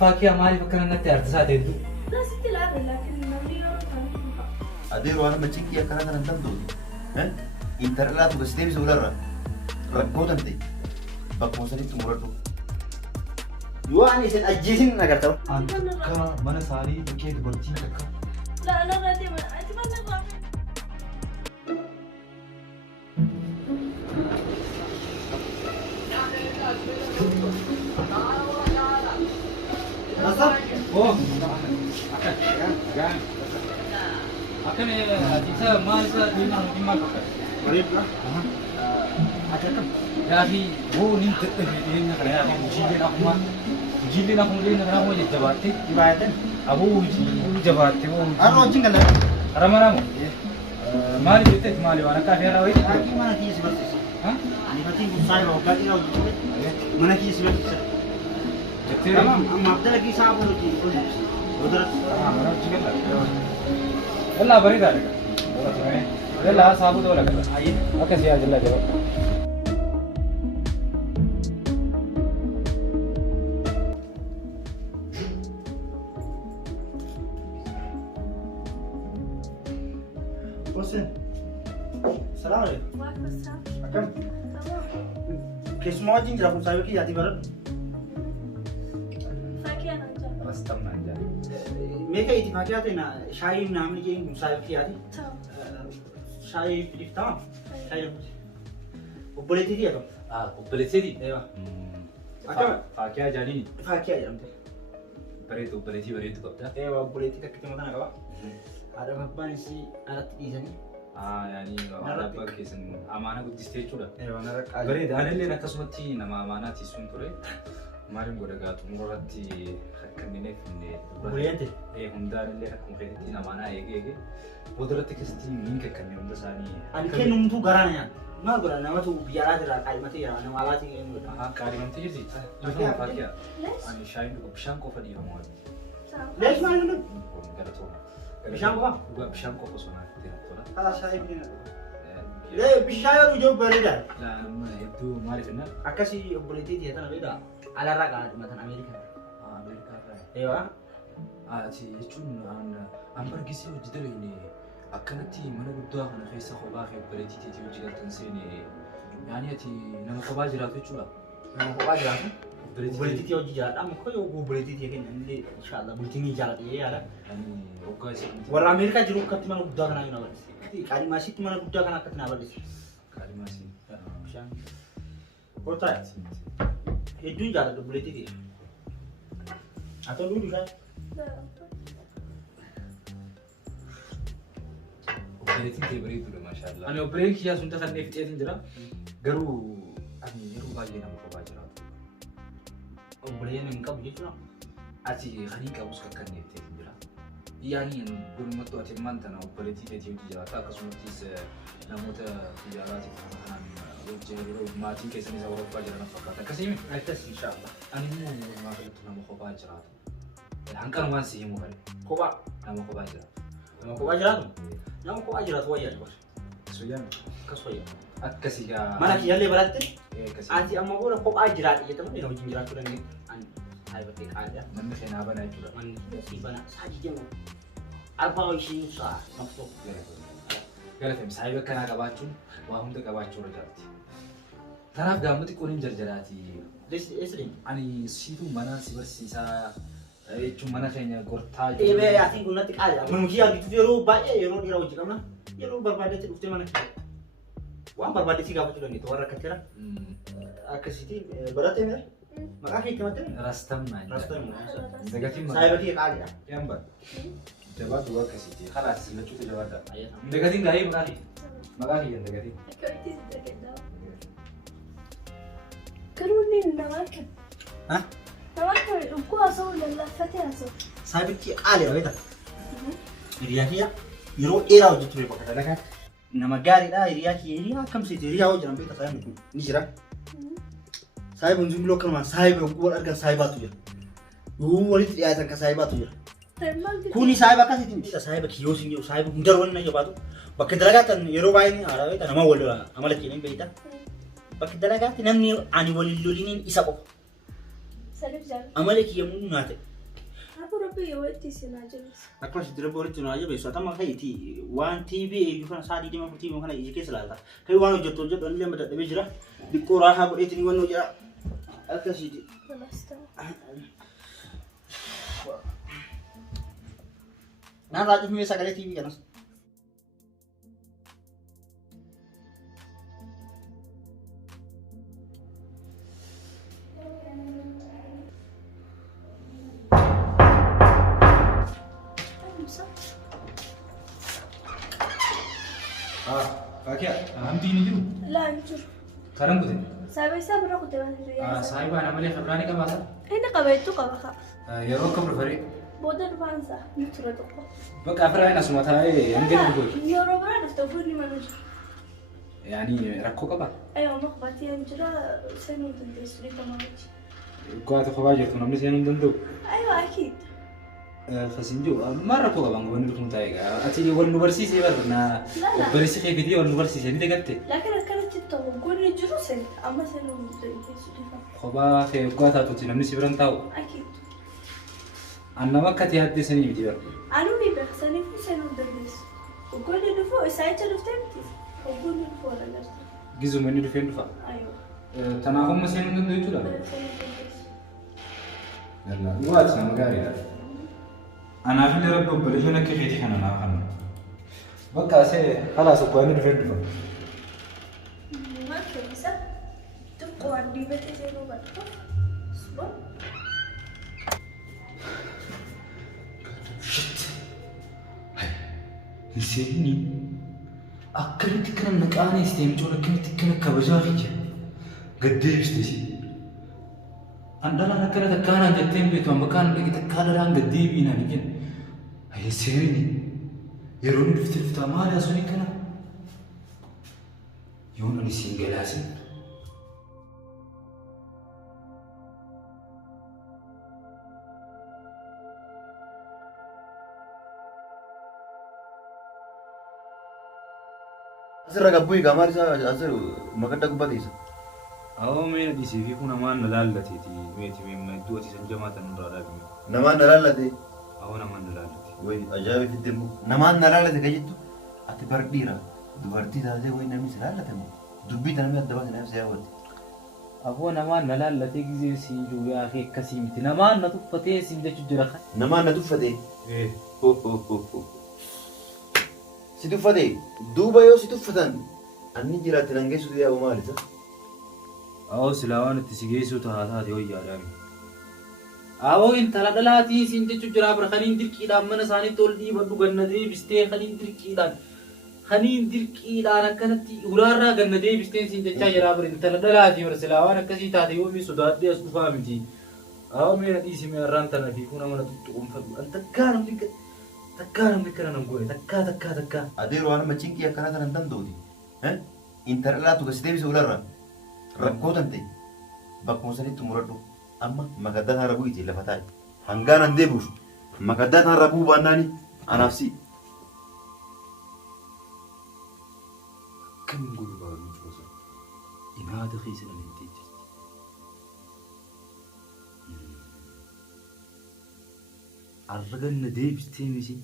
فاكهة مالي فكرنا إنك تعرف تساعدني. لا ستي لا لكن نبي أدير وأنا بتشكي يا كلام أنا تبدو ها إنت لا تقصدي بس ولا ركوت أنت بكموسني تمرتو يواني سن أجيسين نقدر أنت كمان ساري بكيت برتين كذا. لا أنا غادي أتمنى غادي Nasıl? Oh. Akan kita masa lima pakai. مريض لا Akan. Ya fi wo ni tetap ni nak kena aku jilin aku ni nak aku jadi jabati. يبعدين Abu jabati wo. أنا أجين كلا Ramana mo. Mali tetap mali wana kafir awal. أكيد ما نكيس بس Ha? أنا بتيجي بسايب أو قاعد أو جيت ما نكيس بس Jetir. تمام أما أبدأ لك يسافر لك ودرت Mana juga lah. Yalah beri dah. Yalah sabu tu lah. أيه Oke siap jelas jawab. حسين السلام عليكم وعليكم السلام أكم تمام كيس ما أجين جرا مسايب كي ياتي برد فاكهة نجا Rastam nanja. ميكا يتي فاكياتي نا شاي نعمل جين مسايب كي ياتي تمام شاي بديك تمام شاي وبوليتي دي أكم Ah, kupeliti. أيوة Oke. Pakai aja ni. فاكية جرا متى Beri itu kau dah. أيوة بوليتي كتير مكان أكوا ada bapak sih alat di sana Ah, yani ada apa kesan amana ku distrik sudah. أيوة أنا رك Beri dah ni nak kasumati nama amana tisun tu re. Marim goda gatu murati kanine finne. بوليتي Hunda ni nak mungkin nama mana ege. Bodorati kesti minke kanne hunda sani. أنا كي نمتو غرانيا ما غرانا ما تو بيارات را كاي متى يا أنا مالاتي كي نمتو Ah, kari nanti jadi. Pakai apa? Pakai. ليش؟ Ani shain ku bisham ko fadi hamu. تمام ليش ما نمتو Gara tu. Bisham ko? Gua bisham ko sona tira tu lah. هذا شاي بدينا ليه بيشاير وجو بريدا Lah, itu mari kena. أكاسي بوليتي دي أنا بيدا على رقعة مثلا أمريكا Amerika lah. أيوة Ati jechuun an bargisi hojjetame inni akkanatti mana guddaa kana keessa kophaa kee bareechitee hojii galtan seene yaani ati nama kophaa jiraatu jechuudha. nama kophaa jiraatu بوليتي دي وجي جات أما كوي وجو بوليتي دي كن اللي إن شاء الله بوليتي مي جات إيه هذا Yaani waggaa isa ورا أمريكا جرو كتير mana guddaa kana ينور كاري ماشي تي mana guddaa kana كتير نابر دي kaalimaasi. مشان كوتا هيدو جات بوليتي دي atau dulu saya لا Obboleettiin kee bareeduudha maashaallah. Ani obboleen kiyyaa sun takka illee fixeetiin jira. Garuu ani yeroo baay'ee nama kophaa jiraatu. obboleeyyan hin qabu jechuudha Ati kan qabus akka inni fixeetiin jira. Yaani gurmattuu ati ilmaan tana obboleettii keetii hojii jiraata akkasumattis namoota biyyaalaatiif kanaan wajjin yeroo maatiin keessan isa warabbaa jiran fakkaata. Akkasii miti. akkas insha Allah Ani immoo walumaa galatti nama kophaa jiraatu. Hanqan waan si himu kan kophaa nama kophaa jiraatu. nama kophaa jiraatu nama kophaa jiraatu wayyaa jiru Suyyaan akkas wayyaa akkasii gaa. mana kiyyaallee baratte Akkasii. ati amma booda kophaa jiraadhe jedhamu yoo wajjin jiraachuu dandeenya ani saayibattee qaadha Namni keenyaa banaa jechuudha. manni si bana saajii jennu arbaa ishii saa naftoo Galateem saayiba akkanaa qabaachuun waa hunda qabaachuu irra jiraatti. Kanaaf gaammu xiqqoon hin jarjaraati. eessadeen Ani siituu mana si barsiisaa jechuun mana keenya gortaa eebee atiin kun natti qaadha manuma kiyyaa bituuf yeroo baay'ee yeroo dheeraa hojii qabna yeroo barbaadetti dhuftee mana kiyyaa waan barbaadetti gaafachuu dandeetta warra akka jira akkasitiin barattee mira maqaa kee itti mattee Rastam naan Rastam. Dagatiin saayibatii qaadha Yamba. Jabaatu waa akkasiiti. Kanaas lachuutu jabaata. ayyaana Dagatiin gaa'ee maqaa kee. Maqaa kee dagatiin. كنت تتكلم كروني نواكب ها نواكب الأبقوا أصول ولا فتاة أصول saayibatii qaadha beekta hiriyaa kiyya yeroo dheeraa hojjetu ture bakka dalagaa nama gaariidha hiriyaa kiyya hiriyaa akkamsiiti hiriyaa hojjetan beekta saayiba ni jira saayiba hin zumbiloo akkanumaan saayiba yogguu wal argan saayibaatu jira yoo walitti dhiyaatan ka saayibaatu jira kuni saayiba akkasiitiin miti saayiba kiyyoo sin jiru saayiba hundar wanna jabaatu bakka dalagaatan yeroo baay'ee haadha beekta nama wal amala keenan beekta bakka dalagaatti namni ani waliin loliniin isa qofa Saniif jaalladha. Amala kiyya muun naate. Hafu rabbi yoo itti isin ajaa'ibsa. Akkasumas dira booritti nu ajaa'ibsu atama kayti waan TV eeyyuu kana saadii deemaa fi TV kana ija keessa laata. Kai waan hojjettu illee madadhabee jira. Dhiqqoo raahaa godheetiin waan hojjeta. Akkasiiti. Naan raajuu fi sagalee TV kanas. Kakek, hamdi ini dulu. Laa hin jiru. Sekarang kutin. Sababii isaa bira kutee waan hirriyaa. Sahibah namanya Febrani kan masa? Inni qabeettu qaba kaa. Ya roh kamu berfari. Booda dhufaansa ni ture tokko. Bakka Febrani asuma taa'ee hangeen duboo. Yeroo biraa dhufte fuulli mana jiru. Yani rakkoo qaba. Ayyoo amma qabatee hin jira seenuu dandeessu dhiifamaa jechi. Kuwaata kophaa jirtu namni seenuu hin danda'u. Ayyoo akiid. Fasinju, maal rakkoo qaba wanni dhufnu taa'ee ati wal nu barsiisee barna barsiisee keefitii wal nu barsiisee ni dagatte. Laakiin akkanatti ta'u goonni jiru seen amma seenuu dandeessu dhiifama. Kophaa kee kuwaata tuuti namni si biran taa'u. Akiid. Annama akka ta'e haddee sanii miti bara. Anuu ni beeku saniifuu seenuu dandeessu. Goonni dhufuu isaa jecha dhuftee miti. Goonni dhufuu wal agarsiisa. Gizuma inni dhufee dhufa. Ayyoo. Tanaafumma seenuu danda'u jechuudha. Seenuu dandeessu. Waati nama gaariidha. Anaaf illee rabbi obboleeyyoon akka keetii kana naaf kanna. Bakka asee halaas oggoo inni dhufee dhufa. Maal keessa xiqqoo adii batee seenuu badhu. Suba. Hiseenni akkamitti kana naqaan isteemtoon akkamitti kana kabajaa fi jira. Gaddeebistesi. Andalaan akkana takkaanaan jetteen beektu amma kaan dhaqe takkaadhaan gaddeebiinaan hin jenna. Hiseenni yeroo inni dhufte dhuftaa maali asuni kana? Yoon ani siin galaasin. Asirra gabbuu egaa maal isaa asir makadda gubbateessa. Awwa meena dhisee fi kun namaan na laallateeti meeti meemma iddoo ati san jamaatan irraa dhaabime. Namaan na laallate. Awwa namaan na laallate. Wayi ajaa'iba fitte immoo. Namaan na laallate kan jettu ati bardhiira dubartii taatee wayi namni si laallate moo dubbii namni adda baasee namni si yaawwatte. Awwa namaan na laallatee gizee si duuyaa fi akkasii miti namaan na tuffatee siin jechuu jira kan. Namaan na tuffatee. Si tuffatee duuba yoo si tuffatan anni jiraatti nan geessutu yaa'u maalisa? Awwa silaa waan itti si geessuu taate wayyaadhaan. Awwa intala dhalaatii siin jechuu jira bira kaniin dirqiidhaan mana isaaniitti ol dhiibadhu ganna deebistee kaniin dirqiidhaan akkanatti ulaarraa ganna deebistee siin jechaa jira bira intala dhalaatii bira silaa waan akkasii taate yoo mi sodaadhee as dhufaa miti. Awwa meena dhiisi meerraan tana fi kun amana tuttuqunfadhu an takkaa namni kana nan goone takkaa. Adeeroo waan amma cinqii akkanaa kana hin danda'uti. Intala dhalaatu gasi deebise ularra rakkoo tante bakkuma sanitti muradhu amma makaddaa tana rabuu iti lafa taa'e hangaan an deebi'uuf makaddaa tana rabuu baannaani anaaf si. Akkamiin godhu baaduu coosa inaada keessa nan hin jirti. Arraganna deebistee misi.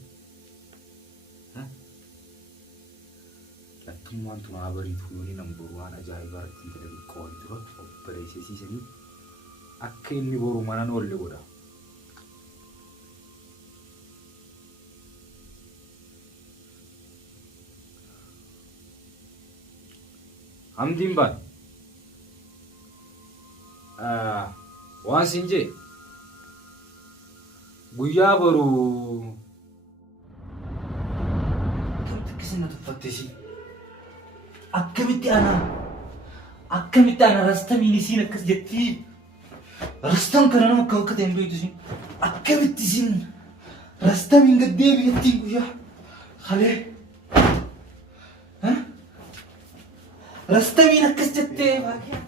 Lakkiin tumaa bariitu yooni nam boru waan ajaa'ibaa irratti intala qoon tura obboleessisiisanii akka inni boru manaan oolle godha. Hamdiin baan waan siin jee guyyaa boruu akkamitti akkasina tuffattesi akkamitti ana rastamiin isiin akkas jettii rastam kana nama akka ta'e hin beektu isiin akkamitti isiin rastamiin gaddeebi jettiin guyyaa halee rastamiin akkas jettee baakee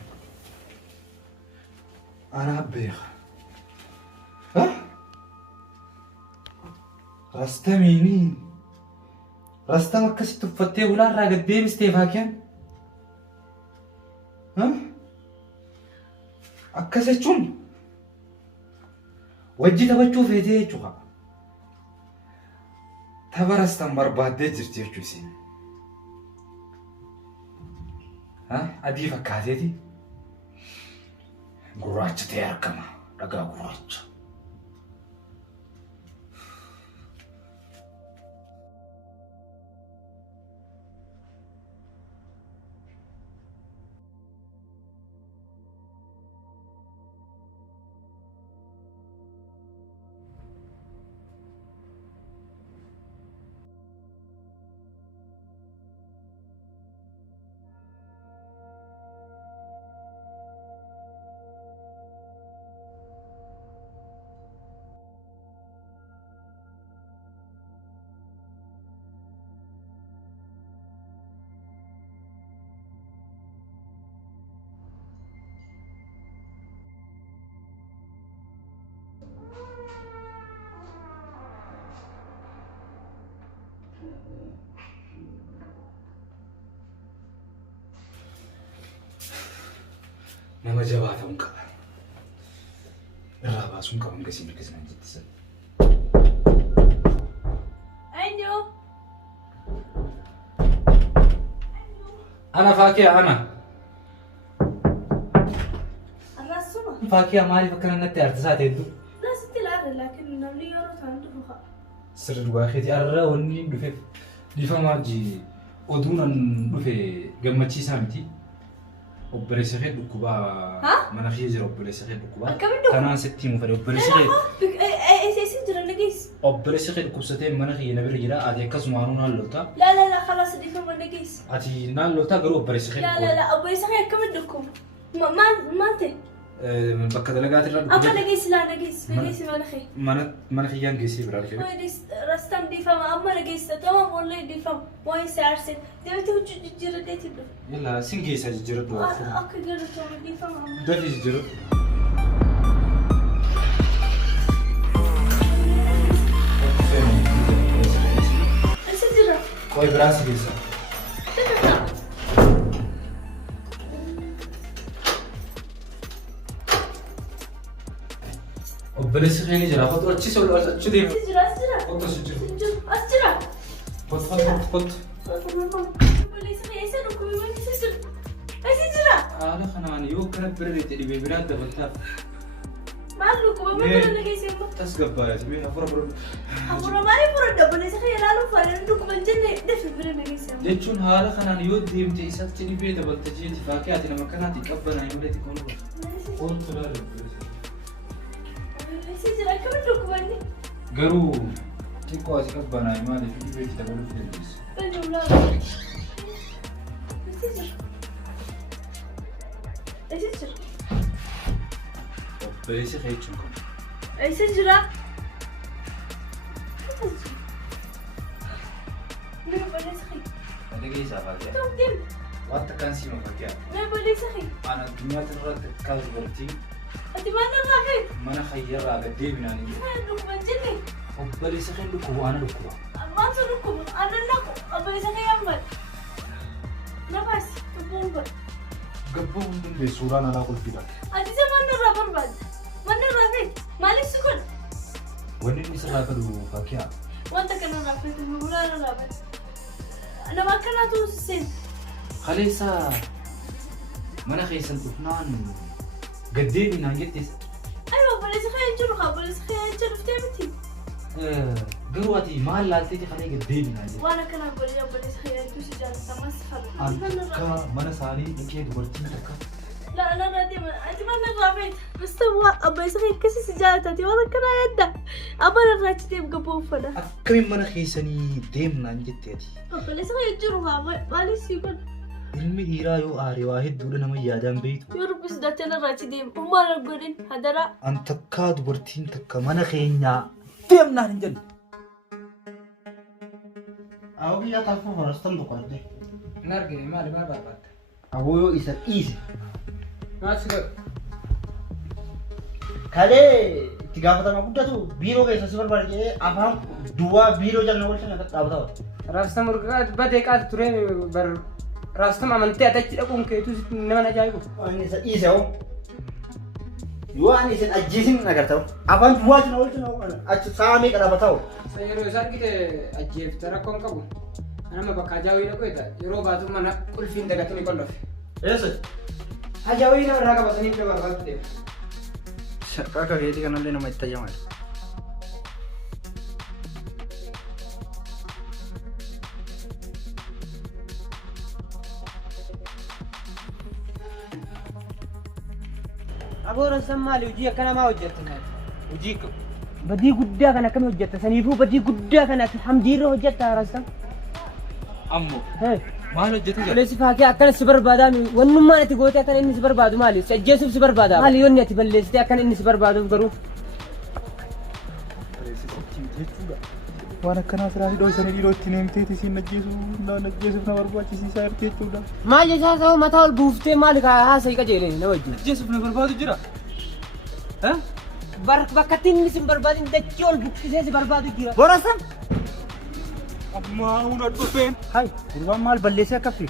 anaa beeka. Rastam akkasitti uffattee ulaarraa gad deebistee faakiyaan. Akkas jechuun wajji taphachuu feetee jechuudha. Tabarastan barbaaddee jirti jechuusi. Adii fakkaateeti gurraacha ta'ee argama. Dhagaa gurraacha. Nama jabaa ta'uun qaba. Irraa baasuun qaban gasii mirkisnaan jettisan. Eenyu? Ana Faakiyaa ana. Arraasuma? Faakiyaa maaliif akkana natti aartisaa ta'eddu? Nasitti ilaala laakiin namni yeroo ta'an dhufu. Sirri dhugaa keetii arraa wanni dhufeef dhiifamaa oduunan dhufe gammachiisaa miti. Obboleessa kee dhukkubaa mana kee jira obboleessa kee dhukkubaa. Kanaan sitti himu fedhe obboleessa kee. Eessi jira nageessi. Obboleessa kee dhukkubsatee mana kee na bira jira ati akkasumaan naallota. La khalaas dhiifama nageessi. Ati naallota garuu obboleessa kee dhukkubaa. La obboleessa kee akkamitti dhukkuba? Maal ta'e? Bakka dalagaati irraa dhukkubaa. Akka nageessi mana kee. Mana kiyyaan geessee biraa dhufee. Rastaan dhiifama amma nageessa ta'uu wallee dhiifama waan isa aarse deemtee hojii jijjiirrateetti dhufu. Yalla sin geessaa jijjiirradhu. Akka galatoomu dhiifama amma. Dafii jijjiirradhu. Isa jira. Qoy biraa si geessaa. Obboleessi kee ni jira. Kottu achi sol achi deema. As jira. Kottu as jira. As jira. Kottu. Obboleessi kee eessa dhukkubee waan isa jira? As jira. Haala kanaan yoo kana bira deete dhibee biraan dabaltaaf. Maal dhukkubee waan kana nageessi immoo? Tas gabbaayati bee afura bira. Afura maaliif fudhadha? Obboleessi kee ilaaluun faayidaan dhukkuban jenne dafi bira nageessi immoo. Jechuun haala kanaan yoo deemte isatti dhibee dabalta jeeti faakii ati nama kanaati qabbanaa yoo leeti koonu godha. Koontu laala. Sijira akkamitti dhukkubanni? Garuu xiqqoo asii qabbanaa maaliif dhibee itti dabaluu fi dandeessa? Obboleessi kee jechuun kun. Eessa jira? Mee obboleessi kee? Dhageessaa faakii. Ta'u deemu. Wanta kan siima fakkii. Mee obboleessi kee? Ana addunyaa irratti akka dubartii Ati maal irraa kee? mana kayyarraa gad deebinaan iyyuu. Maal dhukkuban jenne? Obboleessa kee dhukkubu ana dhukkuba. Maaltu dhukkubu? Aannan naqu obboleessa kee yaabbal. Nafaas dhukkubuun godha. Gabbaa hundee suuraan alaa qulfidha. Ati isa maal irraa barbaadda? Maal irraa feeti? Maaliif si godha? Wanni inni sirraa fedhu fakkiyaa. Wanta kanarraa feeti bu'uuraa irraa feeti. Nama akkanaatu seena. Kaleessa mana keessan dhufnaan gad deebinaan jettis. Ayo obboleessa kee jiru kaa obboleessa kee jecha dhuftee miti. Garuu ati maal laalteeti kanee gad deebinaan jettis. Waan akkanaa godhee obboleessa kee hedduu si jaallatamas fala. Akka mana isaanii dhaqee dubartiin takka. Laa deema ati maal irraa feeti? Basta obboleessa kee akkasii si jaallatati waan akkanaa yadda. Abbaan irraa achi deemu gabboo uffata. Akkamiin mana keessanii deemnaan jetteeti. Obboleessa kee jiru kaa maaliif si godha? Ilmi dhiiraa yoo aare waa hedduudha nama yaadaan beektu. Yoo dubbis dattee irraa achi deemu maal godhin hadaraa. An takkaa dubartiin takka mana keenyaa deemnaan hin jenne. Awwa yaa taafuu farastan boqotte. Hin argine maali maal barbaadda? Awwa yoo isa dhiise. Maal si godhu? Kalee itti gaafatama guddatu biiroo keessa si barbaade jedhee afaan duwwaa biiroo jalna walshan akka dhaabata. Raasta murgaa badee qaatu ture bar raasta amantii atachi dhaquun keetu nama ajaa'ibu. Inni isa dhiise hoo. Yoo ani isin ajjeesin agartau. Afaan duwwaati na oolchu achi saamee qarabatau. Yeroo isaan gite ajjeefte rakkoon qabu. Nama bakka ajaa'ii dhaqu eeta. Yeroo baatu mana qulfiin dagatanii qollofe. Eessa? Ajaa'ii nama irraa qabatanii iddoo barbaadu deemu. Akka keetii kanallee nama itti ajjamaa. Aboora sammaali hojii akkana maa hojjetta naati? Hojii qabu. Badii guddaa kana akkami hojjetta? Saniifuu badii guddaa kana hamdiirra hojjetta haarasam. Ammoo maal hojjetu jira? Qulleessi faakee akkana si barbaadaan wannummaan ati gootee akkana inni si barbaadu maali? Si ajjeesuuf si barbaada. Maali yoonni ati balleessitee akkana inni si barbaaduuf garuu? Waan akkanaa siraan dhoosanii dhiroo ittiin himteeti siin ajjeesuuf na barbaachisiisaa jirti jechuudha. Maal jechaa ta'u mataa ol buuftee maali haasa'ii qajeeleen na wajjin? Ajjeesuuf na barbaadu jira? Bakka inni si barbaadin dachii ol buqqisee si barbaadu jira. Boorasam. Ammaa hunda dhufeen. Hai, gurbaan maal balleessee akka fi?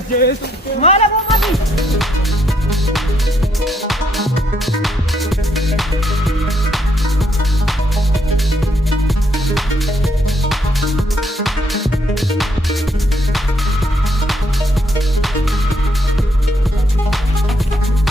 Ajjeesu. Maal aboo maali?